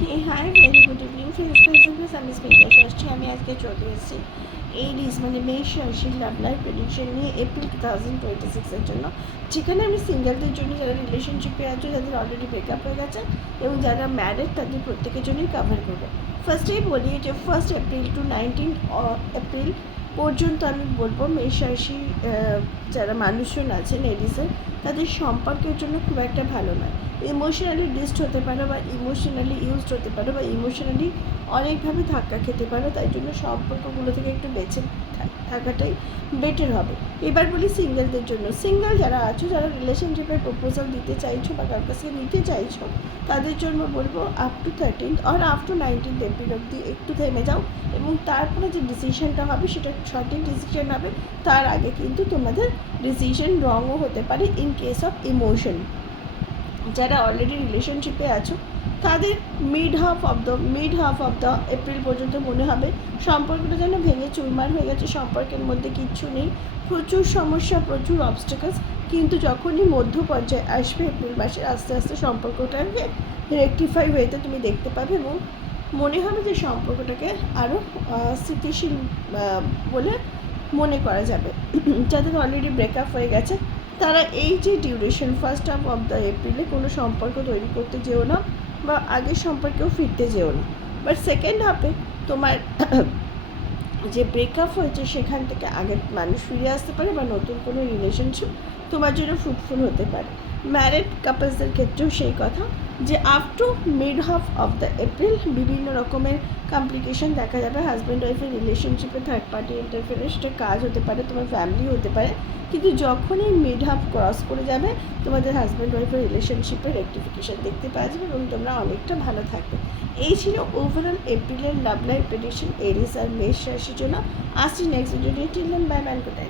High very good evening friends, আমি স্মিতা শাস্ত্রী। আমি আজকে চলে এসেছি এইরিস মেষ রাশির লাভ লাইফ প্রেডিকশন নিয়ে এপ্রিল 2026 জন্য, যেখানে আমি সিঙ্গেলদের জন্য, যারা রিলেশনশিপে আছে, যাদের অলরেডি ব্রেকআপ হয়ে গেছে এবং যারা ম্যারিড, তাদের প্রত্যেকের জন্যই কভার করবে। ফার্স্টেই বলি যে 1 এপ্রিল টু 19 এপ্রিল পর্যন্ত আমি বলবো মেষ রাশি যারা মানুষজন আছেন এরিসের, তাদের সম্পর্কের জন্য খুব একটা ভালো নয়। ইমোশনালি ডিস্ট হতে পারো, বা ইমোশনালি ইউজড হতে পারো, বা ইমোশনালি অনেকভাবে ধাক্কা খেতে পারো। তাই জন্য সম্পর্কগুলো থেকে একটু বেঁচে থাকাটাই বেটার হবে। এবার বলি সিঙ্গেলদের জন্য। সিঙ্গেল যারা আছো, যারা রিলেশনশিপের প্রপোজাল দিতে চাইছো বা কার কাছে নিতে চাইছো, তাদের জন্য বলবো আপ টু 13th আর আপ টু 19th এপ্রিল অব্দি একটু থেমে যাও, এবং তারপরে যে ডিসিশনটা হবে সেটা সঠিক ডিসিশন হবে। তার আগে কিন্তু তোমাদের ডিসিশন রংও হতে পারে ইন কেস অফ ইমোশন। যারা অলরেডি রিলেশনশিপে আছো, তাদের mid half of the April পর্যন্ত মনে হবে সম্পর্কটা যেন ভেঙে চুরমার হয়ে গেছে, সম্পর্কের মধ্যে কিচ্ছু নেই, প্রচুর সমস্যা, প্রচুর অবস্টেকলস। কিন্তু যখনই মধ্য পর্যায়ে আসবে এপ্রিল মাসে, আস্তে আস্তে সম্পর্কটাকে রেকটিফাই হয়েতে তুমি দেখতে পাবে, এবং মনে হবে যে সম্পর্কটাকে আরও স্থিতিশীল বলে মনে করা যাবে। যাদের অলরেডি ব্রেকআপ হয়ে গেছে, তারা এই যে ডিউরেশন 1 অফ দ্য এপ্রিলে কোনো সম্পর্ক তৈরি করতে যেও না, বা আগের সম্পর্কেও ফিরতে যেও না। বাট সেকেন্ড হাফে তোমার যে ব্রেকআপ হয়েছে সেখান থেকে আগের মানুষ ফিরে আসতে পারে, বা নতুন কোনো রিলেশনশিপ তোমার জন্য ফ্রুটফুল হতে পারে। ম্যারিড কাপলসদের ক্ষেত্রেও সেই কথা, যে up to mid half of the April বিভিন্ন রকমের কমপ্লিকেশন দেখা যাবে। হাজব্যান্ড ওয়াইফের রিলেশনশিপে থার্ড পার্টি ইন্টারফেয়ারেন্সটা কাজ হতে পারে, তোমার ফ্যামিলি হতে পারে। কিন্তু যখনই মিড হাফ ক্রস করে যাবে, তোমাদের হাজব্যান্ড ওয়াইফের রিলেশনশিপের রেক্টিফিকেশন দেখতে পাওয়া যাবে, এবং তোমরা অনেকটা ভালো থাকবে। এই ছিল ওভারঅল এপ্রিলের লাভ লাইফ প্রেডিকশন এরিস আর মেষ রাশির জন্য। আসছি next video. Till then, bye bye, good night.